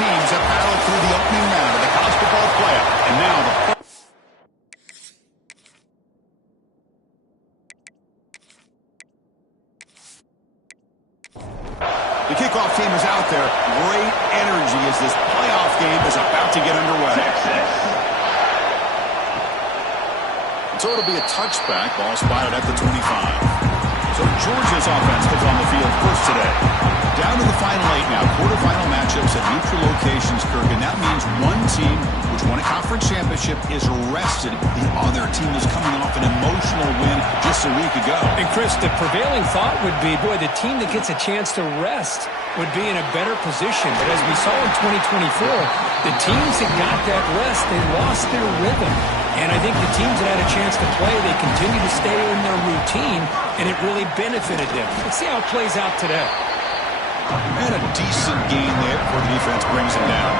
teams have battled through the opening round of the college football playoff. And now the kickoff team is out there. Great energy as this playoff game is about to get underway. So it'll be a touchback. Ball spotted at the 25. So Georgia's offense comes on the field first today. Down to the final 8 now. Quarterfinal matchups at neutral locations, Kirk. And that means one team, which won a conference championship, is rested. The other team is coming off an emotional win just a week ago. And Chris, the prevailing thought would be, boy, the team that gets a chance to rest would be in a better position. But as we saw in 2024, the teams that got that rest, they lost their rhythm. And I think the teams that had a chance to play, they continue to stay in their routine, and it really benefited them. Let's see how it plays out today. And a decent gain there before the defense brings him down.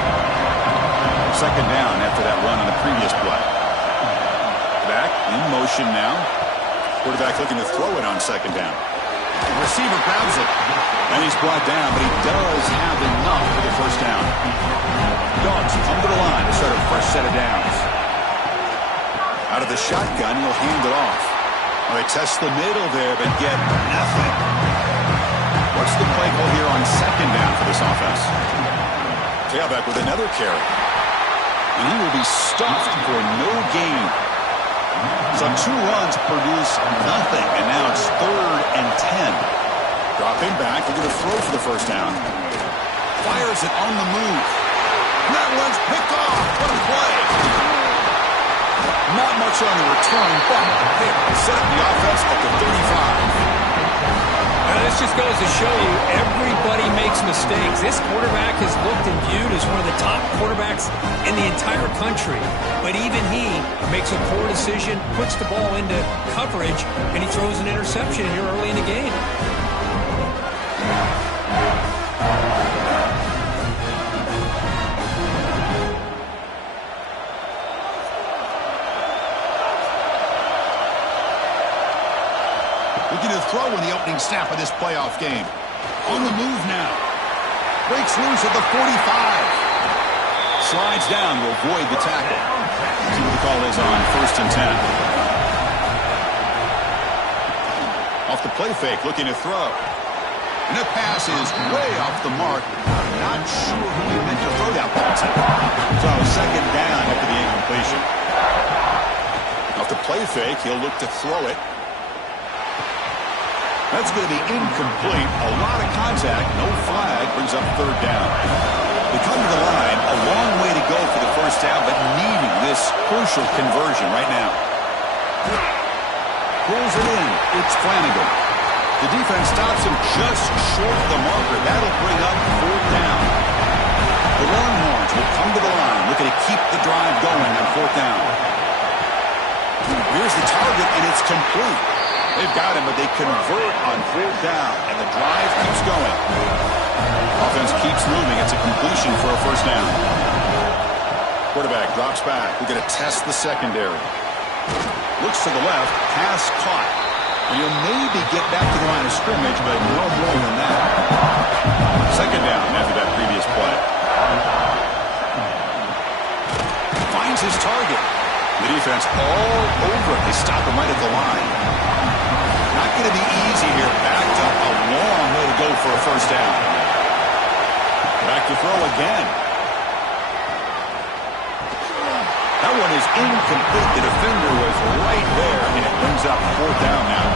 Second down after that run on the previous play. Back in motion now. Quarterback looking to throw it on second down. The receiver grabs it. And he's brought down, but he does have enough for the first down. Dogs come to the line to start a fresh set of downs. Out of the shotgun, he'll hand it off. All right, test the middle there, but get nothing. What's the play call here on second down for this offense? Tailback with another carry. And he will be stuffed for no gain. So 2 runs produce nothing, and now it's 3rd and 10. Dropping back, they're going to throw for the first down. Fires it on the move. And that one's picked off. What a play. Not much on the return, but they set up the offense at the 35. Now, this just goes to show you everybody makes mistakes. This quarterback is looked and viewed as one of the top quarterbacks in the entire country. But even he makes a poor decision, puts the ball into coverage, and he throws an interception here early in the game. Looking to throw in the opening snap of this playoff game. On the move now. Breaks loose at the 45. Slides down to avoid the tackle. See what the call is on 1st and 10. Off the play fake, looking to throw. And the pass is way off the mark. Not sure who he meant to throw that ball to. So second down after the incompletion. Off the play fake, he'll look to throw it. That's going to be incomplete. A lot of contact. No flag. Brings up 3rd down. They come to the line. A long way to go for the first down, but needing this crucial conversion right now. Pulls it in. It's Flanagan. The defense stops him just short of the marker. That'll bring up 4th down. The Longhorns will come to the line, looking to keep the drive going on 4th down. Here's the target, and it's complete. They've got him, but they convert on 4th down, and the drive keeps going. Offense keeps moving. It's a completion for a first down. Quarterback drops back. We're going to test the secondary. Looks to the left. Pass caught. And he'll maybe get back to the line of scrimmage, but no more than that. Second down after that previous play. Finds his target. The defense all over it. They stop him right at the line. Not going to be easy here. Backed up a long way to go for a first down. Back to throw again. That one is incomplete. The defender was right there, and it brings up 4th down now.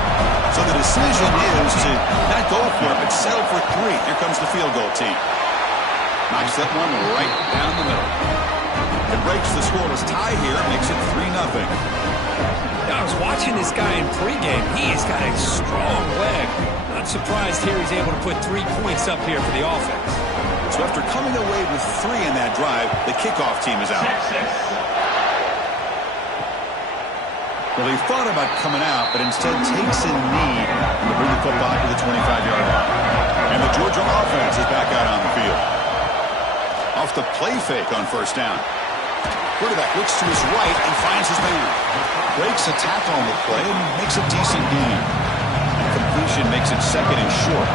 So the decision is to not go for it, but settle for 3. Here comes the field goal team. Knocks that one right down the middle. It breaks the scoreless tie here, makes it 3-0. I was watching this guy in pregame. He has got a strong leg. Not surprised here he's able to put 3 points up here for the offense. So after coming away with 3 in that drive, the kickoff team is out. Well, he thought about coming out, but instead takes a knee to bring the football to the 25-yard line. And the Georgia offense is back out on the field. Off the play fake on first down. Quarterback looks to his right and finds his man. Breaks a tackle on the play and makes a decent gain. And completion makes it 2nd and short.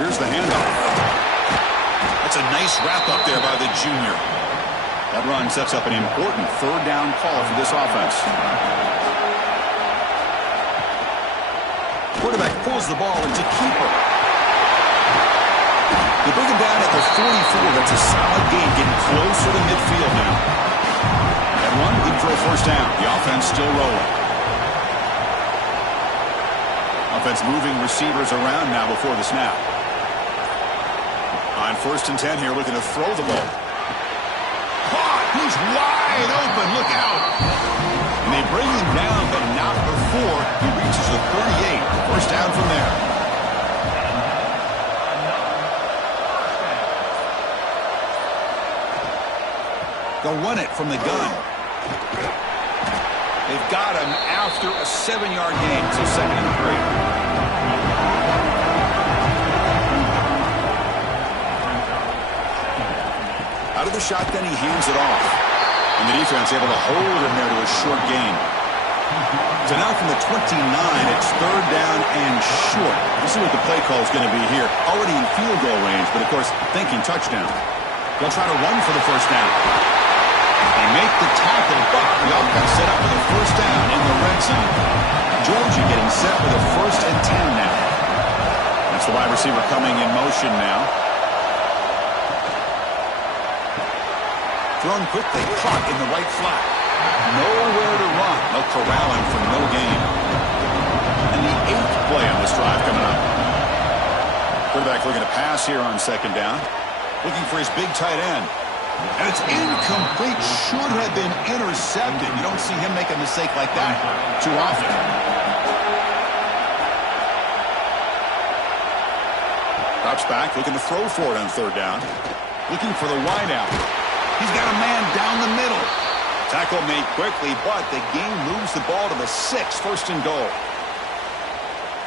Here's the handoff. That's a nice wrap up there by the junior. That run sets up an important third down call for this offense. Quarterback pulls the ball into keeper. They bring him down at the 44. That's a solid gain, getting closer to midfield now. That run, good for a first down. The offense still rolling. Offense moving receivers around now before the snap. On 1st and 10 here, looking to throw the ball. Caught! He's wide open. Look out! And they bring him down, but not before he reaches the 38. First down from there. They'll run it from the gun. They've got him after a 7-yard gain, so 2nd and 3. Out of the shotgun, he hands it off. And the defense able to hold him there to a short gain. So now from the 29, it's 3rd down and short. We'll see what the play call is going to be here. Already in field goal range, but of course, thinking touchdown. They'll try to run for the first down. They make the tackle, but the offense set up with a first down in the red zone. Georgia getting set with a 1st and 10 now. That's the wide receiver coming in motion now. Thrown quickly, caught in the right flat. Nowhere to run. They'll corral him for no gain. And the 8th play on this drive coming up. Quarterback looking to pass here on 2nd down. Looking for his big tight end. And it's incomplete. Should have been intercepted. You don't see him make a mistake like that too often. Drops back, looking to throw for it on 3rd down. Looking for the wideout. He's got a man down the middle. Tackle made quickly, but the game moves the ball to the 6, 1st and goal.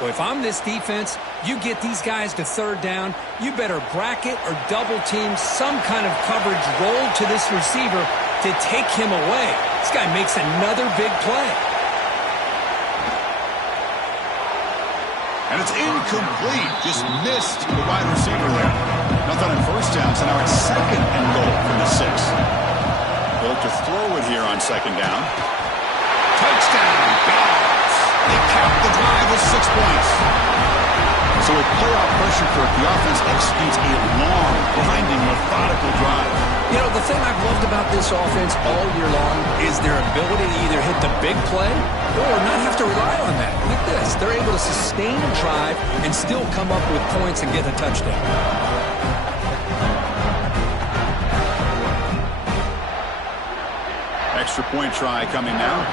Well, if I'm this defense, you get these guys to 3rd down, you better bracket or double team some kind of coverage roll to this receiver to take him away. This guy makes another big play. And it's incomplete. Just missed the wide receiver there. Nothing on 1st down, so now it's 2nd and goal from the 6. They'll look to throw it here on 2nd down. Touchdown, Dogs. They cap the drive with 6 points. So with playoff pressure, Kirk, the offense executes a long, grinding, methodical drive. You know, the thing I've loved about this offense all year long is their ability to either hit the big play or not have to rely on that. Look at this. They're able to sustain a drive and still come up with points and get a touchdown. Extra point try coming now.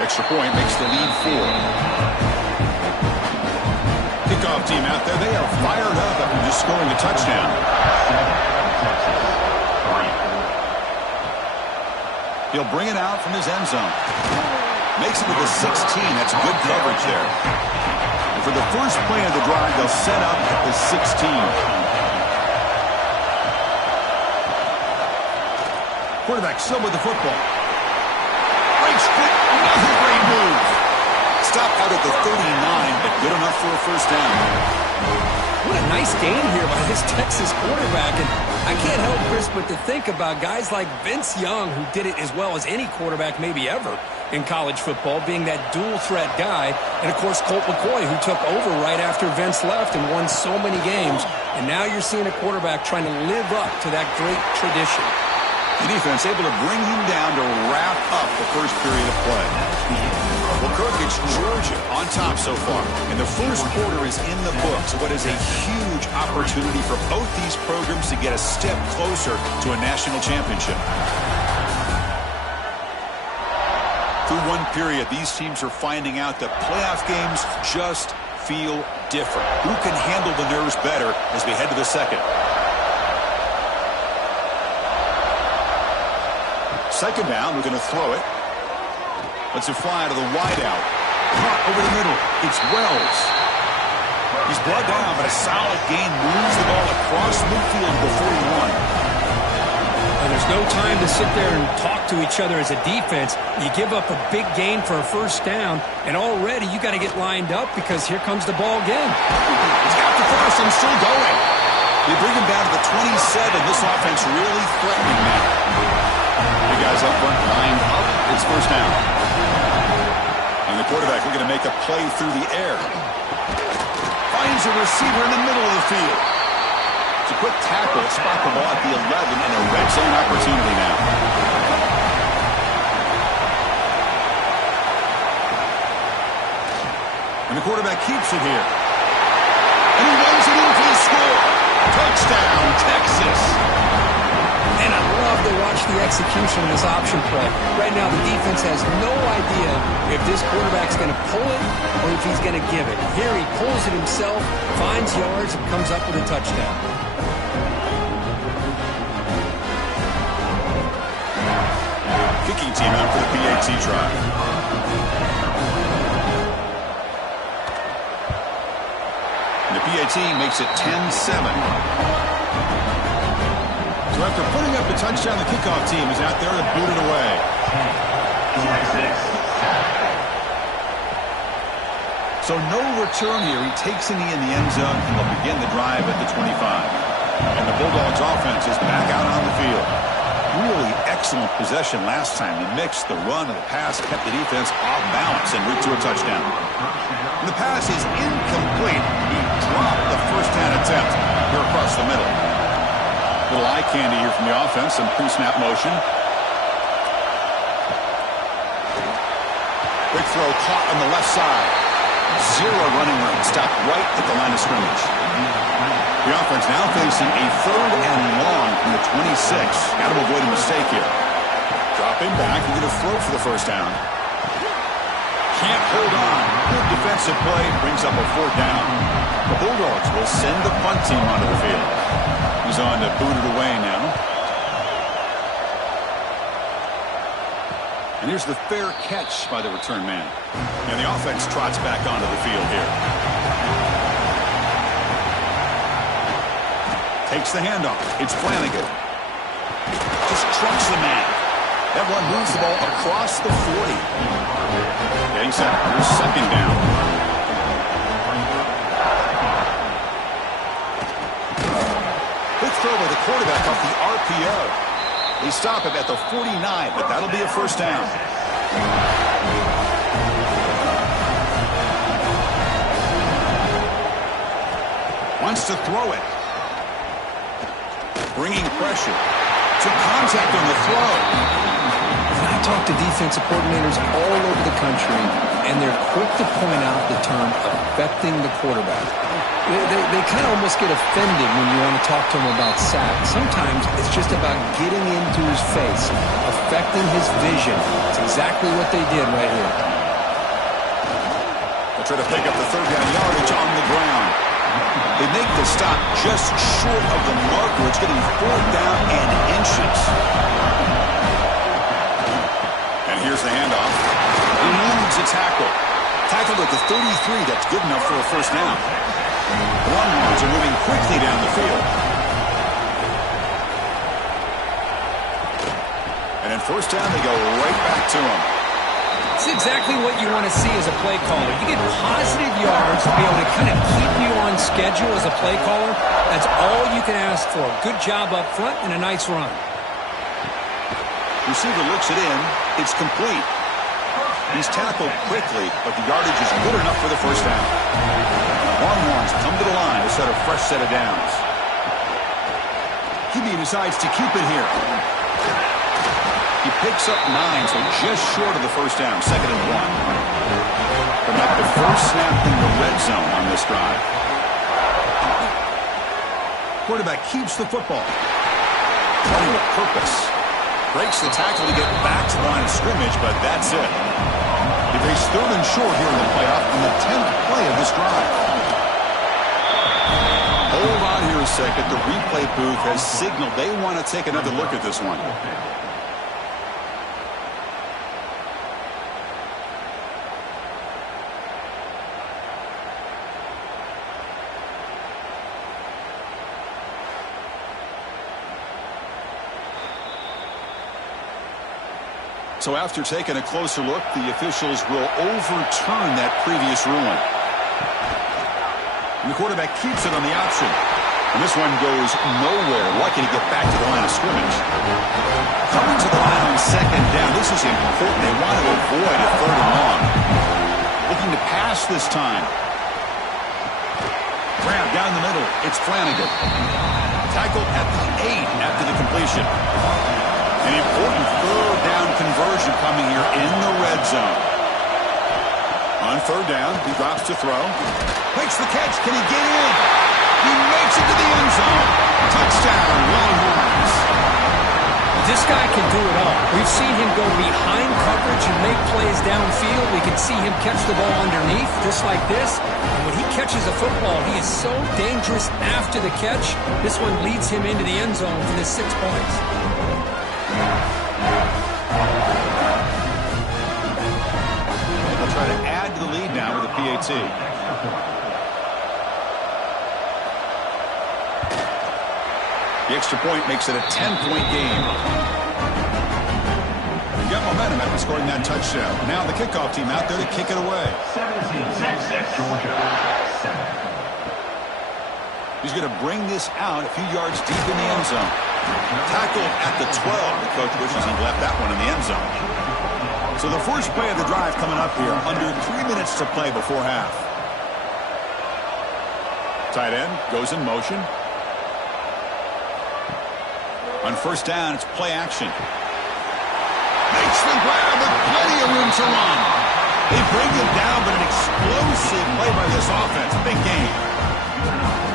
Extra point makes the lead 4. Kickoff team out there. They are fired up after just scoring a touchdown. He'll bring it out from his end zone. Makes it to the 16. That's good coverage there. And for the first play of the drive, they'll set up at the 16. Quarterback still with the football. Breaks quick. Another great move. Stop out at the 39, but good enough for a first down. What a nice game here by this Texas quarterback. And I can't help, Chris, but to think about guys like Vince Young, who did it as well as any quarterback maybe ever in college football, being that dual-threat guy. And, of course, Colt McCoy, who took over right after Vince left and won so many games. And now you're seeing a quarterback trying to live up to that great tradition. The defense able to bring him down to wrap up the first period of play. Well, Kirk, it's Georgia on top so far. And the first quarter is in the books. What is a huge opportunity for both these programs to get a step closer to a national championship. Through one period, these teams are finding out that playoff games just feel different. Who can handle the nerves better as we head to the second? Second down, we're going to throw it. Lets it fly out of the wideout. Caught over the middle. It's Wells. He's brought down, but a solid gain moves the ball across midfield to the 41. Well, there's no time to sit there and talk to each other as a defense. You give up a big gain for a first down, and already you got to get lined up because here comes the ball again. He's got the first and still going. They bring him down to the 27. This offense really threatening now. The guys up front, lined up. It's first down. And the quarterback looking to make a play through the air. Finds a receiver in the middle of the field. It's a quick tackle, spot the ball at the 11, and a red zone opportunity now. And the quarterback keeps it here. And he runs it in for the score. Touchdown, Texas. And I love to watch the execution of this option play. Right now, the defense has no idea if this quarterback's going to pull it or if he's going to give it. Here he pulls it himself, finds yards, and comes up with a touchdown. Kicking team out for the PAT drive. And the PAT makes it 10-7. So after putting up the touchdown, the kickoff team is out there to boot it away. So no return here. He takes a knee in the end zone, and they'll begin the drive at the 25. And the Bulldogs offense is back out on the field. Really excellent possession last time. The mix, the run, and the pass kept the defense off balance and route to a touchdown. And the pass is incomplete. He dropped the first down attempt here across the middle. Little eye candy here from the offense, some pre-snap motion. Big throw caught on the left side. Zero running room, stopped right at the line of scrimmage. The offense now facing a 3rd and long from the 26. Got to avoid a mistake here. Dropping back, he's going to throw for the first down. Can't hold on. Good defensive play, brings up a 4th down. The Bulldogs will send the punt team onto the field. He's on to boot it away now. And here's the fair catch by the return man. And the offense trots back onto the field here. Takes the handoff. It's Flanagan. Just trucks the man. That one moves the ball across the 40. Getting set. Here's 2nd down. Quick throw by the quarterback off the RPO. They stop him at the 49, but that'll be a first down. Wants to throw it. Bringing pressure. Took contact on the throw. And I talk to defensive coordinators all over the country, and they're quick to point out the term affecting the quarterback. They kind of almost get offended when you want to talk to them about sacks. Sometimes it's just about getting into his face, affecting his vision. It's exactly what they did right here. They'll try to pick up the 3rd down yardage on the ground. They make the stop just short of the marker. It's going to be 4th down and inches. And here's the handoff. He needs a tackle. Tackled at the 33. That's good enough for a first down. The Longhorns are moving quickly down the field. And in first down, they go right back to him. It's exactly what you want to see as a play caller. You get positive yards to be able to kind of keep you on schedule as a play caller. That's all you can ask for. Good job up front and a nice run. Receiver looks it in. It's complete. He's tackled quickly, but the yardage is good enough for the first down. Longhorns come to the line to set a fresh set of downs. He decides to keep it here. He picks up 9, so just short of the first down, 2nd and 1. But not the first snap in the red zone on this drive. Quarterback keeps the football. Running with purpose. Breaks the tackle to get back to the line of scrimmage, but that's it. He faced 3rd and short here in the playoff on the 10th play of this drive. Hold on here a second. The replay booth has signaled they want to take another look at this one. So after taking a closer look, the officials will overturn that previous ruling. And the quarterback keeps it on the option. And this one goes nowhere. Lucky to get back to the line of scrimmage. Coming to the line on second down. This is important. They want to avoid a third and long. Looking to pass this time. Grab down the middle. It's Flanagan. Tackled at the 8 after the completion. An important third down conversion coming here in the red zone. On third down, he drops to throw. Makes the catch. Can he get in? He makes it to the end zone. Touchdown, Longhorns. This guy can do it all. We've seen him go behind coverage and make plays downfield. We can see him catch the ball underneath, just like this. And when he catches a football, he is so dangerous after the catch. This one leads him into the end zone for the 6 points. They'll try to add to the lead now with a PAT. The extra point makes it a 10-point game. You got momentum after scoring that touchdown. Now the kickoff team out there to kick it away. 17-6, Georgia. 7. He's going to bring this out a few yards deep in the end zone. Tackled at the 12. The coach wishes he left that one in the end zone. So the first play of the drive coming up here. Under 3 minutes to play before half. Tight end goes in motion. On first down, it's play action. Makes the grab with plenty of room to run. They bring him down, but an explosive play by this offense. Big game.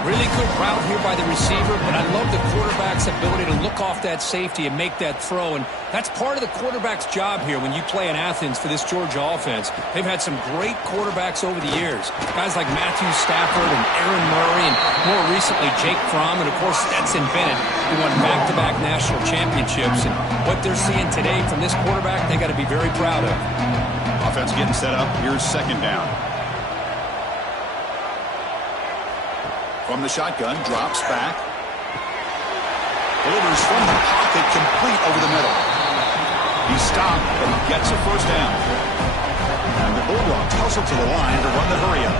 Really good route here by the receiver, but I love the quarterback's ability to look off that safety and make that throw. And that's part of the quarterback's job here when you play in Athens for this Georgia offense. They've had some great quarterbacks over the years. Guys like Matthew Stafford and Aaron Murray, and more recently Jake Fromm, and of course Stetson Bennett, who won back-to-back national championships. And what they're seeing today from this quarterback, they got to be very proud of. Offense getting set up. Here's second down. From the shotgun, drops back. Delivers from the pocket, complete over the middle. He stopped, but he gets a first down. And the Bulldogs hustle to the line to run the hurry-up.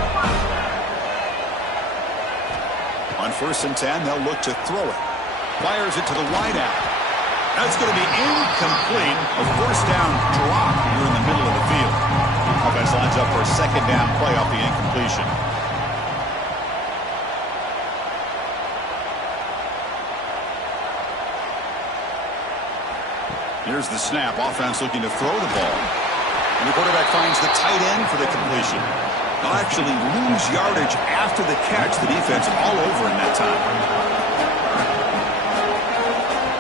On first and 10, they'll look to throw it. Fires it to the wideout. That's going to be incomplete. A first down drop here in the middle of the field. Offense lines up for a second down play off the incompletion. Here's the snap. Offense looking to throw the ball. And the quarterback finds the tight end for the completion. They'll actually lose yardage after the catch. The defense all over in that time.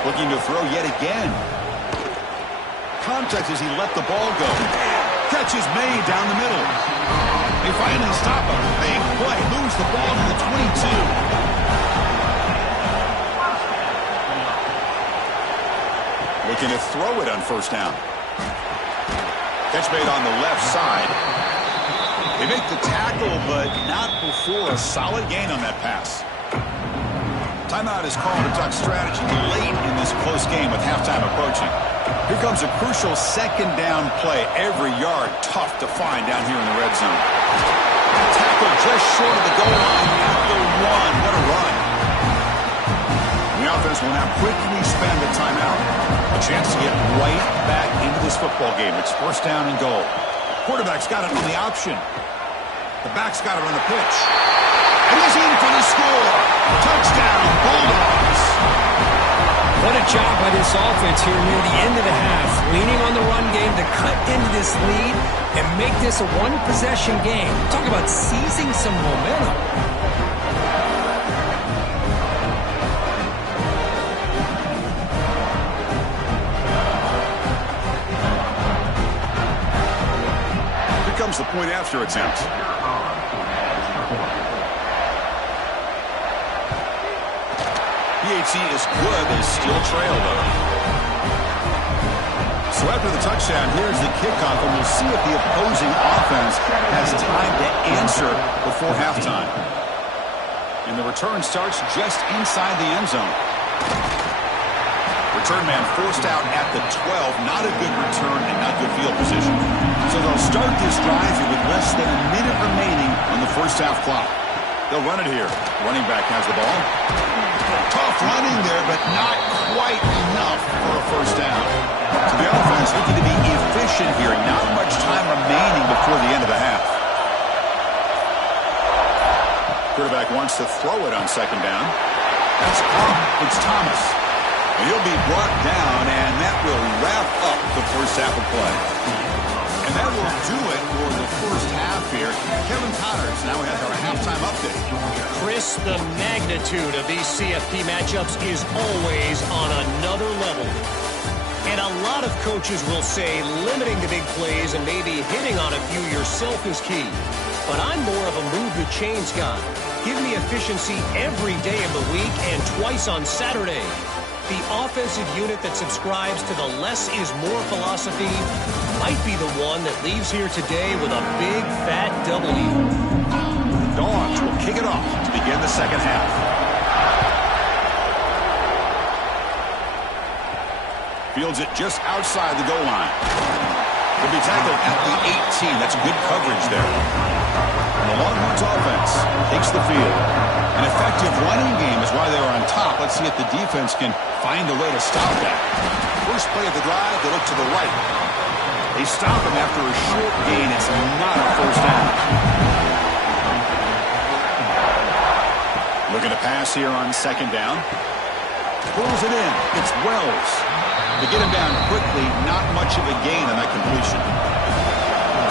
Looking to throw yet again. Contact as he let the ball go. Catch is made down the middle. They finally stop him. Big play. Moves the ball to the 22. Looking to throw it on first down. Catch made on the left side. They make the tackle, but not before a solid gain on that pass. Timeout is called to talk strategy late in this close game with halftime approaching. Here comes a crucial second down play. Every yard tough to find down here in the red zone. Tackle just short of the goal line at the 1. What a run. The offense will now quickly spend the timeout. A chance to get right back into this football game. It's first down and goal. Quarterback's got it on the option. The back's got it on the pitch. And he's in for the score. Touchdown, Bulldogs. What a job by this offense here near the end of the half. Leaning on the run game to cut into this lead and make this a one-possession game. Talk about seizing some momentum. Comes the point after attempt. PAT is good. They still trail, though. So after the touchdown, here's the kickoff, and we'll see if the opposing offense has time to answer before halftime. And the return starts just inside the end zone. Return man forced out at the 12. Not a good return and not good field position. So they'll start this drive here with less than a minute remaining on the first half clock. They'll run it here. Running back has the ball. Tough running there, but not quite enough for a first down. So the offense looking to be efficient here. Not much time remaining before the end of the half. Quarterback wants to throw it on second down. That's caught. It's Thomas. And he'll be brought down, and that will wrap up the first half of play. And that will do it for the first half here. Kevin Connors now has our halftime update. Chris, the magnitude of these CFP matchups is always on another level. And a lot of coaches will say limiting the big plays and maybe hitting on a few yourself is key. But I'm more of a move the chains guy. Give me efficiency every day of the week and twice on Saturday. The offensive unit that subscribes to the less is more philosophy might be the one that leaves here today with a big, fat W. Dogs will kick it off to begin the second half. Fields it just outside the goal line. He'll be tackled at the 18. That's good coverage there. And the Longhorns offense takes the field. An effective running game is why they are on top. Let's see if the defense can find a way to stop that. First play of the drive, they look to the right. They stop him after a short gain. It's not a first down. Looking to pass here on second down. Pulls it in. It's Wells. To get him down quickly, not much of a gain on that completion.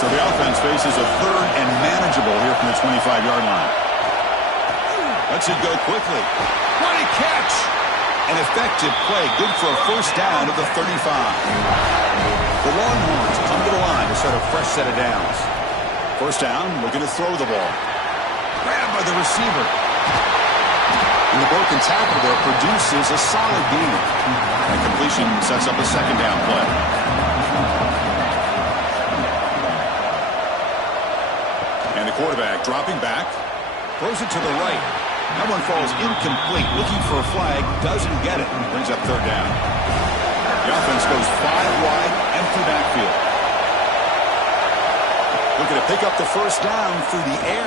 So the offense faces a third and manageable here from the 25-yard line. Lets it go quickly. What a catch! An effective play. Good for a first down at the 35. The Longhorns come to the line to start a fresh set of downs. First down, looking to throw the ball. Grabbed by the receiver. And the broken tackle there produces a solid gain. And completion sets up a second down play. And the quarterback dropping back. Throws it to the right. That one falls incomplete. Looking for a flag. Doesn't get it. Brings up third down. The offense goes 5 wide. Empty backfield. Looking to pick up the first down through the air.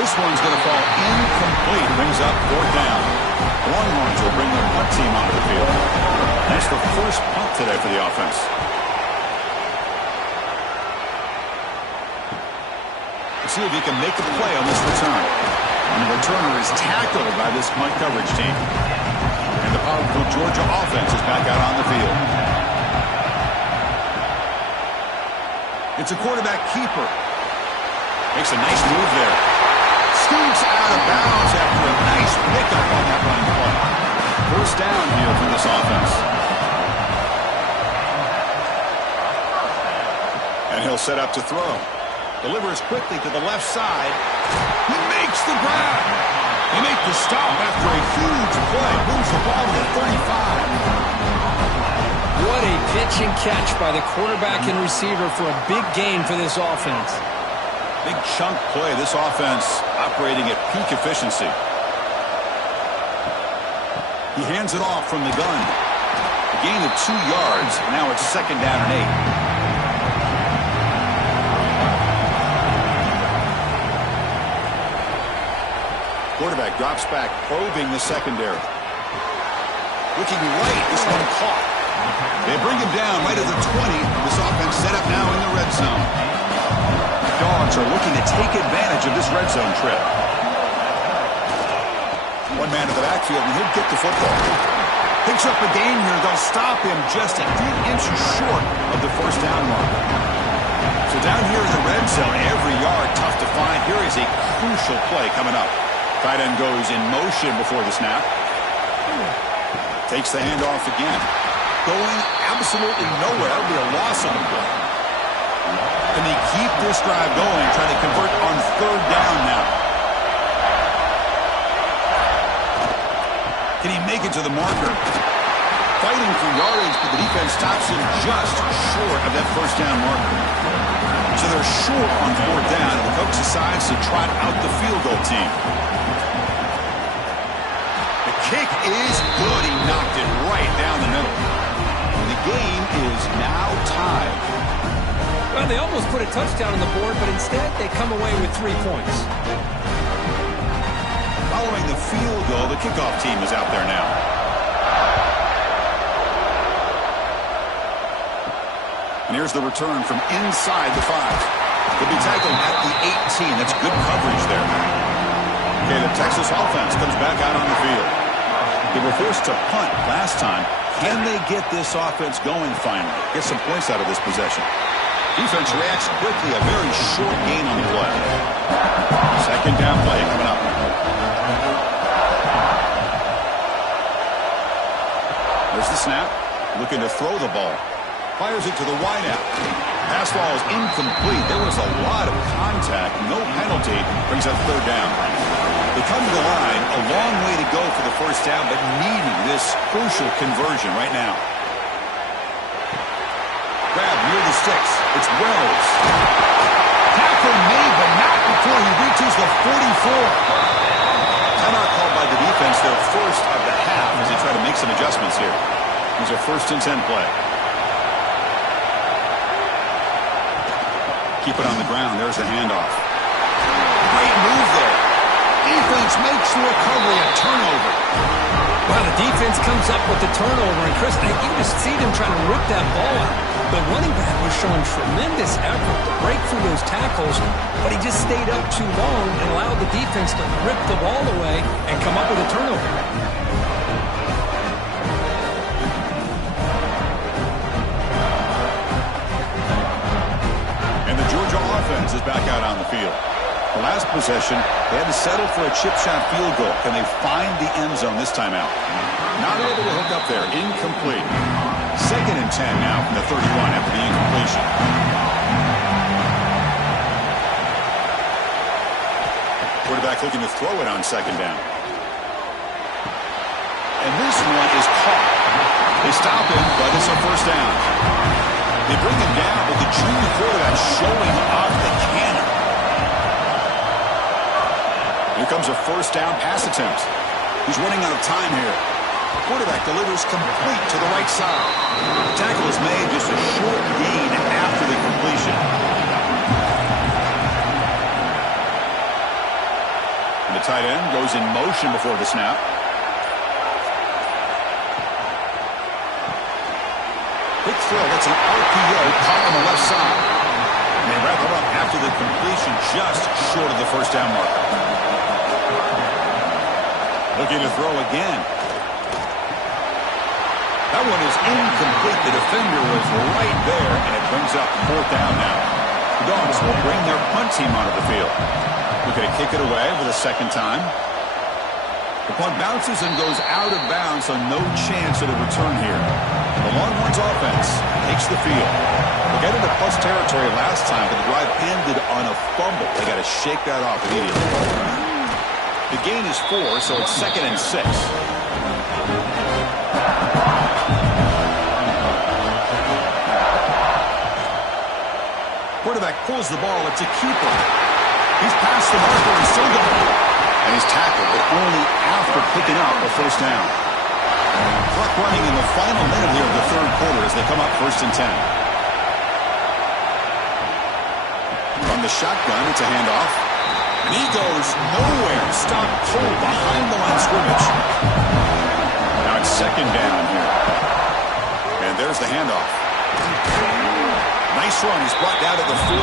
This one's going to fall incomplete. Brings up fourth down. The Longhorns will bring their punt team onto the field. That's the first punt today for the offense. Let's see if he can make a play on this return. And the returner is tackled by this punt coverage team. And the powerful Georgia offense is back out on the field. It's a quarterback keeper. Makes a nice move there. Scoots out of bounds after a nice pickup on that running play. First down here for this offense. And he'll set up to throw. Delivers quickly to the left side. He makes the grab. They make the stop after a huge play. Moves the ball to the 35. What a pitch and catch by the quarterback and receiver for a big gain for this offense. Big chunk play. This offense operating at peak efficiency. He hands it off from the gun. A gain of 2 yards. Now it's second down and 8. Quarterback drops back, probing the secondary. Looking right, this one caught. They bring him down right at the 20. This offense set up now in the red zone. The Dogs are looking to take advantage of this red zone trip. One man to the backfield, and he'll get the football. Picks up a gain here. They'll stop him just a few inches short of the first down mark. So down here in the red zone, every yard tough to find. Here is a crucial play coming up. Tight end goes in motion before the snap. Takes the handoff again. Going absolutely nowhere. It'll be a loss of the play. Can they keep this drive going, trying to convert on third down now? Can he make it to the marker? Fighting for yardage, but the defense stops him just short of that first down marker. So they're short on fourth down, and the coach decides to trot out the field goal team. The kick is good. He knocked it right down the middle. And the game is now tied. Well, they almost put a touchdown on the board, but instead they come away with 3 points. Following the field goal, the kickoff team is out there now. And here's the return from inside the 5. He'll be tackled at the 18. That's good coverage there. Okay, the Texas offense comes back out on the field. They were forced to punt last time. Can they get this offense going finally? Get some points out of this possession. Defense reacts quickly. A very short gain on the play. Second down play coming up. There's the snap. Looking to throw the ball. Fires it to the wideout. Pass ball is incomplete. There was a lot of contact. No penalty. Brings up third down. They come to the line. A long way to go for the first down, but needing this crucial conversion right now. Grab near the sticks. It's Wells. Tackle made, but not before he reaches the 44. Timeout called by the defense, their first of the half, as they try to make some adjustments here. Here's a 1st and 10 play. Keep it on the ground. There's the handoff. Great move there. Defense makes the recovery a turnover. Well, the defense comes up with the turnover, and Chris, you just see them trying to rip that ball out. The running back was showing tremendous effort to break through those tackles, but he just stayed up too long and allowed the defense to rip the ball away and come up with a turnover. And the Georgia offense is back out on the field. The last possession, they had to settle for a chip shot field goal. Can they find the end zone this time out? Not able to hook up there. Incomplete. 2nd and 10 now from the 31 after the incompletion. Quarterback looking to throw it on 2nd down. And this one is caught. They stop him, but it's a 1st down. They bring him down with the junior quarterback showing off the cannon. Here comes a 1st down pass attempt. He's running out of time here. Quarterback delivers complete to the right side. The tackle is made, just a short gain after the completion. And the tight end goes in motion before the snap. Quick throw, that's an RPO caught on the left side. And they wrap it up after the completion, just short of the 1st down marker. Looking to throw again. That one is incomplete. The defender was right there, and it brings up 4th down now. The Dogs will bring their punt team onto the field. Looking to kick it away for the 2nd time. The punt bounces and goes out of bounds, so no chance at a return here. The Longhorns offense takes the field. They got into plus territory last time, but the drive ended on a fumble. They got to shake that off immediately. The gain is 4, so it's 2nd and 6. Quarterback pulls the ball. It's a keeper. He's past the marker and still going. And he's tackled, but only after picking up a 1st down. Clock running in the final minute here of the 3rd quarter as they come up 1st and 10. From the shotgun, it's a handoff. And he goes nowhere. Stopped cold behind the line of scrimmage. Now it's 2nd down here. And there's the handoff. Nice run. He's brought down to the 44.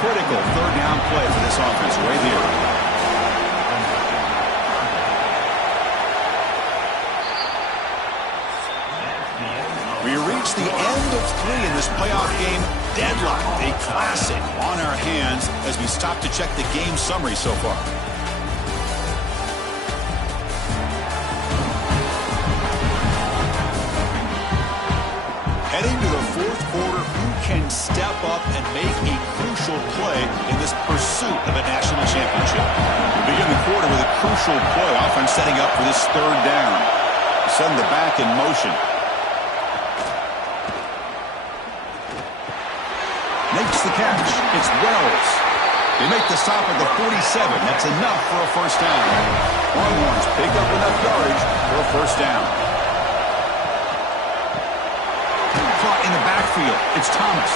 Critical 3rd down play for this offense right here. We reach the end of 3 in this playoff game. Deadlock, a classic on our hands as we stop to check the game summary so far. Heading to the 4th quarter, who can step up and make a crucial play in this pursuit of a national championship? We begin the quarter with a crucial play. Offense setting up for this 3rd down. Send the back in motion. Makes the catch. It's Wells. They make the stop at the 47. That's enough for a first down. Longhorns pick up enough yardage for a first down. Caught in the backfield. It's Thomas.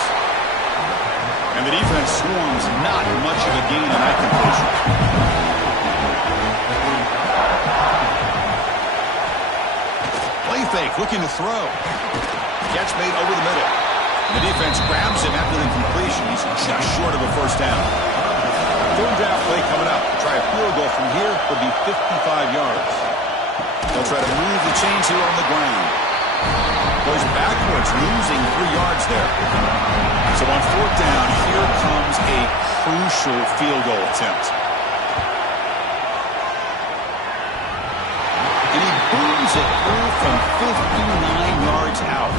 And the defense swarms not much of a gain on that completion. Play fake, looking to throw. Catch made over the middle. The defense grabs him after the completion. He's just short of a first down. Third down play coming up. Try a field goal from here would be 55 yards. They'll try to move the chains here on the ground. Goes backwards, losing 3 yards there. So on fourth down, here comes a crucial field goal attempt. And he booms it through from 59 yards out.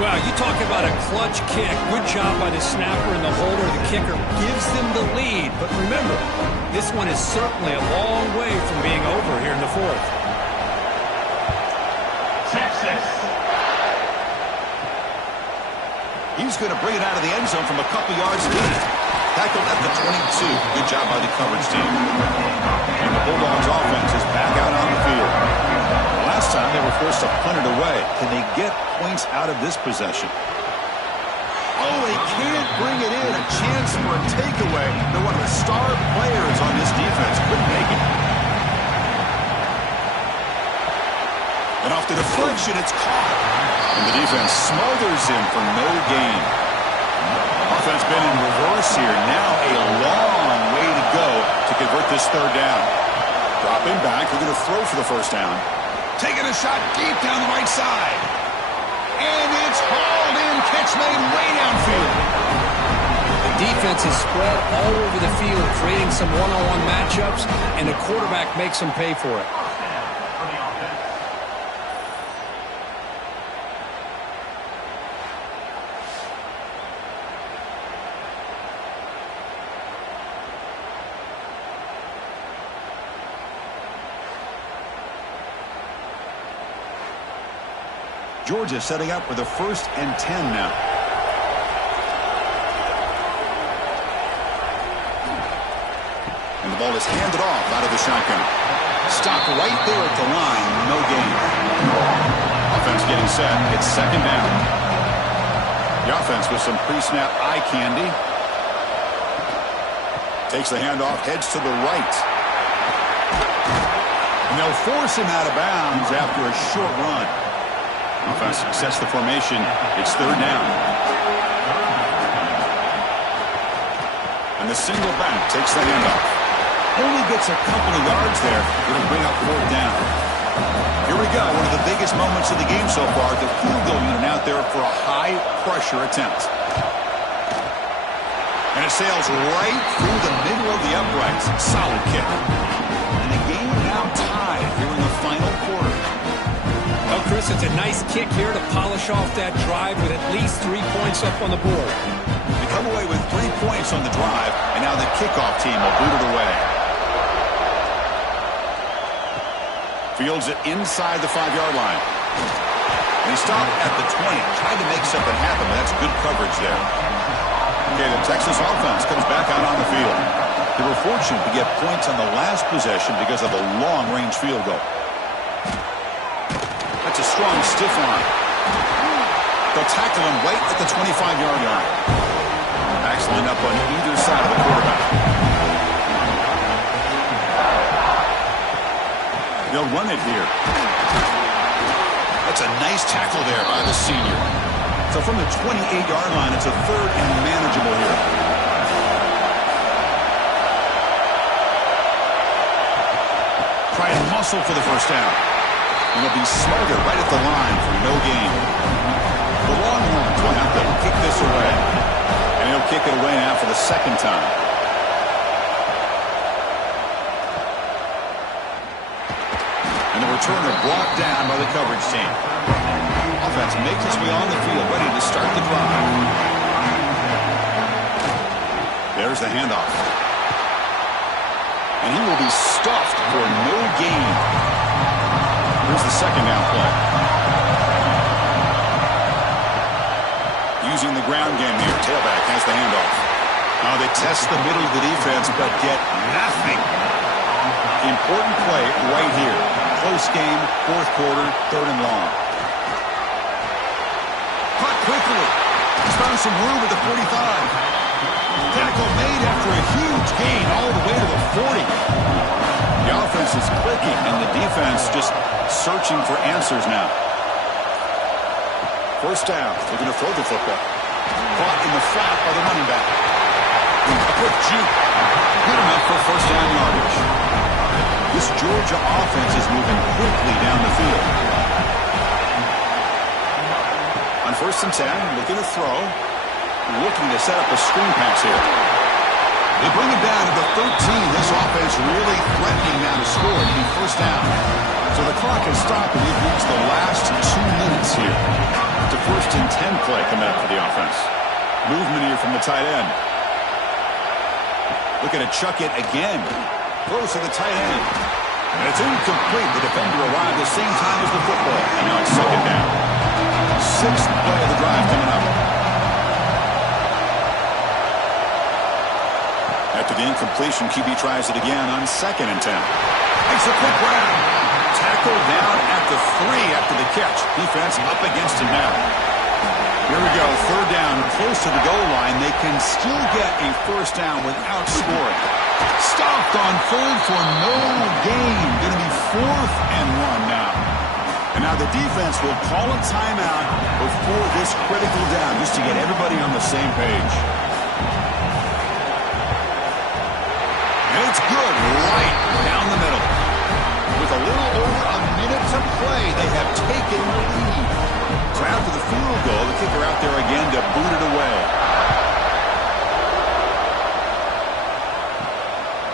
Well, you talk about a clutch kick. Good job by the snapper and the holder. The kicker gives them the lead. But remember, this one is certainly a long way from being over here in the fourth. Texas. He's going to bring it out of the end zone from a couple yards deep. Tackled at the 22. Good job by the coverage team. And the Bulldogs offense is back out on the field. Last time they were forced to punt it away. Can they get points out of this possession? Oh, they can't bring it in. A chance for a takeaway. They're one of the star players on this defense. Couldn't make it. And off the deflection, it's caught. And the defense smothers him for no gain. Offense been in reverse here. Now a long way to go to convert this third down. Dropping back. They're going to throw for the first down. Taking a shot deep down the right side. And it's hauled in. Catch made way downfield. The defense is spread all over the field, creating some one-on-one matchups, and the quarterback makes them pay for it. Georgia setting up with a 1st and 10 now. And the ball is handed off out of the shotgun. Stopped right there at the line. No gain. Offense getting set. It's second down. The offense with some pre-snap eye candy. Takes the handoff. Heads to the right. And they'll force him out of bounds after a short run. Offense sets the formation. It's third down. And the single back takes the handoff. Only gets a couple of yards there. It'll bring up fourth down. Here we go. One of the biggest moments of the game so far. The field goal unit out there for a high-pressure attempt. And it sails right through the middle of the uprights. Solid kick. And the game now tied here in the final quarter. Well, Chris, it's a nice kick here to polish off that drive with at least 3 points up on the board. They come away with 3 points on the drive, and now the kickoff team will boot it away. Fields it inside the 5-yard line. And he stopped at the 20, tried to make something happen, but that's good coverage there. Okay, the Texas offense comes back out on the field. They were fortunate to get points on the last possession because of a long-range field goal. That's a strong stiff arm. They'll tackle him right at the 25-yard line. Backs line up on either side of the quarterback. They'll run it here. That's a nice tackle there by the senior. So from the 28-yard line, it's a third and manageable here. Try and muscle for the first down. And they'll be smothered right at the line for no gain. The Longhorns will have to kick this away. And he'll kick it away now for the second time. And the returner brought down by the coverage team. Offense makes its way on the field, ready to start the drive. There's the handoff. And he will be stuffed for no gain. Here's the second down play. Using the ground game here. Tailback has the handoff. Oh, they test the middle of the defense, but get nothing. Important play right here. Close game, fourth quarter, third and long. Caught quickly. He's found some room at the 45. Tackle made after a huge gain all the way to the 40. The offense is clicking, and the defense just searching for answers now. First down. They're going to throw the football. Caught in the flat by the running back. A quick juke. Good enough for first down yardage. This Georgia offense is moving quickly down the field. On first and 10, looking to throw. Looking to set up a screen pass here. They bring it down to the 13. This offense really threatening now to score and be first down. So the clock has stopped, and we've reached the last 2 minutes here. It's a first and 10 play coming up for the offense. Movement here from the tight end. Looking to chuck it again. Throws to the tight end. And it's incomplete. The defender arrived at the same time as the football. And now it's second down. Sixth play of the drive coming up. After the incompletion, QB tries it again on second and 10. Makes a quick grab. Tackled down at the 3 after the catch. Defense up against him now. Here we go. Third down, close to the goal line. They can still get a first down without scoring. Stopped on third for no gain. Going to be 4th and 1 now. And now the defense will call a timeout before this critical down, just to get everybody on the same page. And it's good right down the middle. With a little over a minute to play, they have taken the lead. So after the field goal, the kicker out there again to boot it away.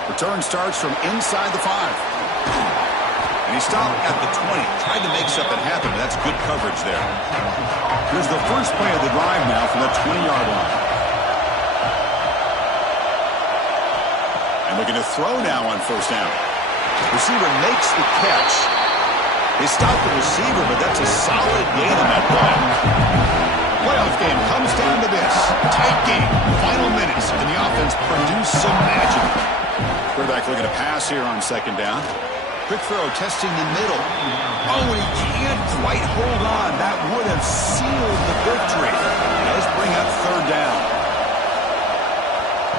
Return starts from inside the 5. And he stopped at the 20. Tried to make something happen, but that's good coverage there. Here's the first play of the drive now from the 20-yard line. And looking to throw now on first down. Receiver makes the catch. They stop the receiver, but that's a solid gain on that play. Playoff game comes down to this. Tight game, final minutes, and the offense produced some magic. Quarterback looking to pass here on second down. Quick throw, testing the middle. Oh, and he can't quite hold on. That would have sealed the victory. Does bring up third down.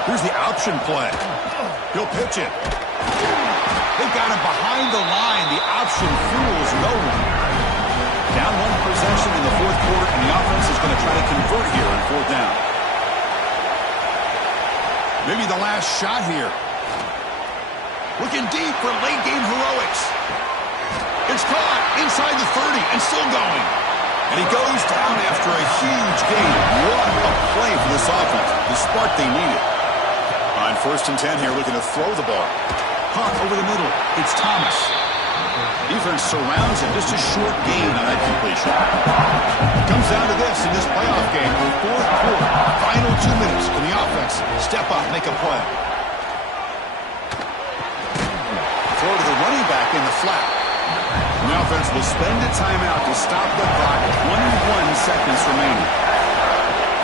Here's the option play. He'll pitch it. They've got him behind the line. The option fools no one. Down 1 possession in the fourth quarter, and the offense is going to try to convert here on fourth down. Maybe the last shot here. Looking deep for late-game heroics. It's caught inside the 30 and still going. And he goes down after a huge gain. What a play for this offense. The spark they needed. On first and 10 here, looking to throw the ball. Caught over the middle. It's Thomas. Defense surrounds him. Just a short gain on that completion. Comes down to this in this playoff game. Fourth quarter. Final 2 minutes. Can the offense step up, make a play? Throw to the running back in the flat. And the offense will spend a timeout to stop the clock. 21 seconds remaining.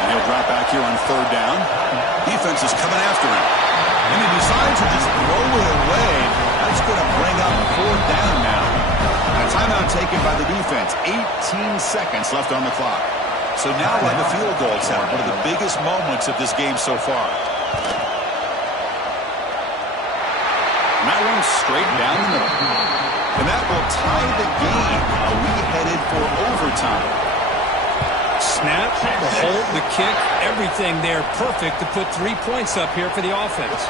And he'll drop back here on third down. Defense is coming after him. And he decides to just throw it away. That's going to bring up fourth down now. A timeout taken by the defense. 18 seconds left on the clock. So now we'll have a field goal attempt. One of the biggest moments of this game so far. And that one straight down the middle. And that will tie the game. Are we headed for overtime? Snap, the hold, the kick, everything there perfect to put 3 points up here for the offense.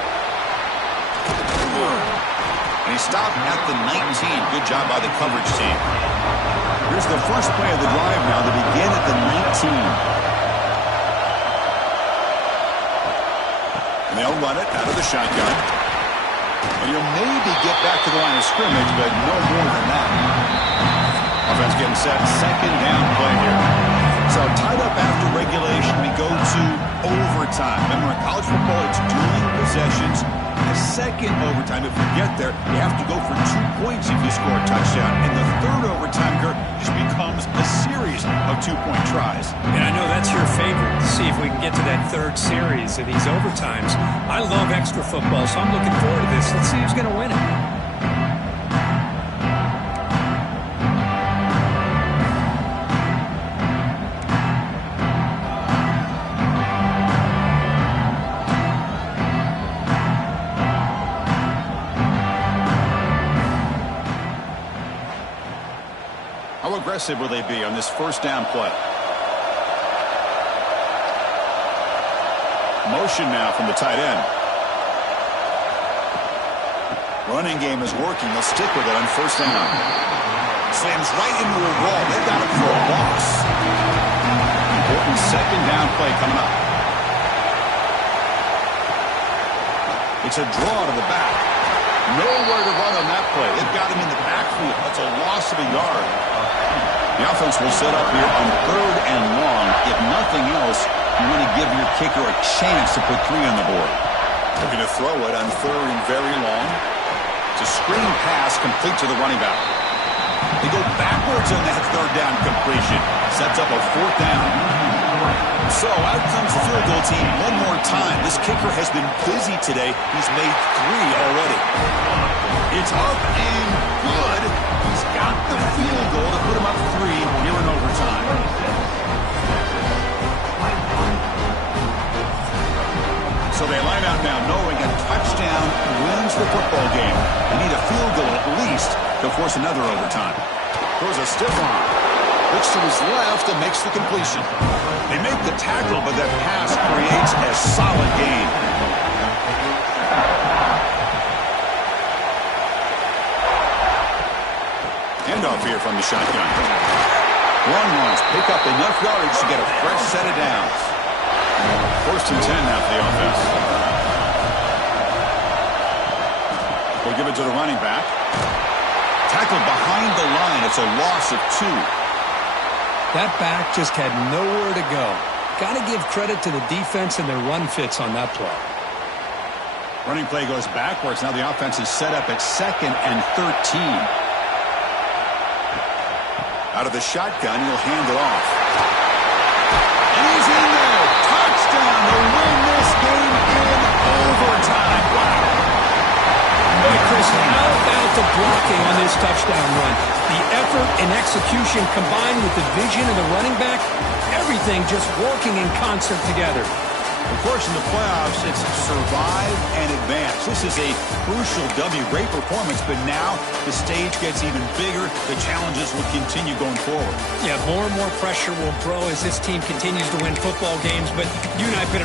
And he stopped at the 19. Good job by the coverage team. Here's the first play of the drive now to begin at the 19. And they'll run it out of the shotgun. And you'll maybe get back to the line of scrimmage, but no more than that. Offense getting set. Second down play here. So tied up after regulation, we go to overtime. Remember, in college football, it's dueling possessions. A second overtime, if you get there, you have to go for 2 points if you score a touchdown. And the third overtime, Kurt, just becomes a series of 2-point tries. And I know that's your favorite, to see if we can get to that third series of these overtimes. I love extra football, so I'm looking forward to this. Let's see who's going to win it. How aggressive will they be on this first down play? Motion now from the tight end. Running game is working. They'll stick with it on first down. Slams right into a wall. They got it for a loss. Important second down play coming up. It's a draw to the back. Nowhere to run on that play. They've got him in the backfield. That's a loss of a yard. The offense will set up here on third and long. If nothing else, you want to give your kicker a chance to put 3 on the board. They're going to throw it on third and very long. It's a screen pass complete to the running back. They go backwards on that third down completion. Sets up a fourth down. So out comes the field goal team one more time. This kicker has been busy today. He's made 3 already. It's up and good. He's got the field goal to put him up 3 here in overtime. So they line out now knowing a touchdown wins the football game. They need a field goal at least to force another overtime. Throws a stiff arm. Looks to his left and makes the completion. They make the tackle, but that pass creates a solid gain. Handoff here from the shotgun. Long ones pick up enough yardage to get a fresh set of downs. First and 10 now for the offense. We'll give it to the running back. Tackled behind the line. It's a loss of 2. That back just had nowhere to go. Got to give credit to the defense and their run fits on that play. Running play goes backwards. Now the offense is set up at 2nd and 13. Out of the shotgun, he'll hand it off. And he's in there. Touchdown to win this game in overtime. Wow. Hey, Chris, how about the blocking on this touchdown run? The effort and execution combined with the vision of the running back, everything just working in concert together. Of course, in the playoffs, it's survive and advance. This is a crucial W. Great performance, but now the stage gets even bigger. The challenges will continue going forward. Yeah, more and more pressure will grow as this team continues to win football games, but you and I have been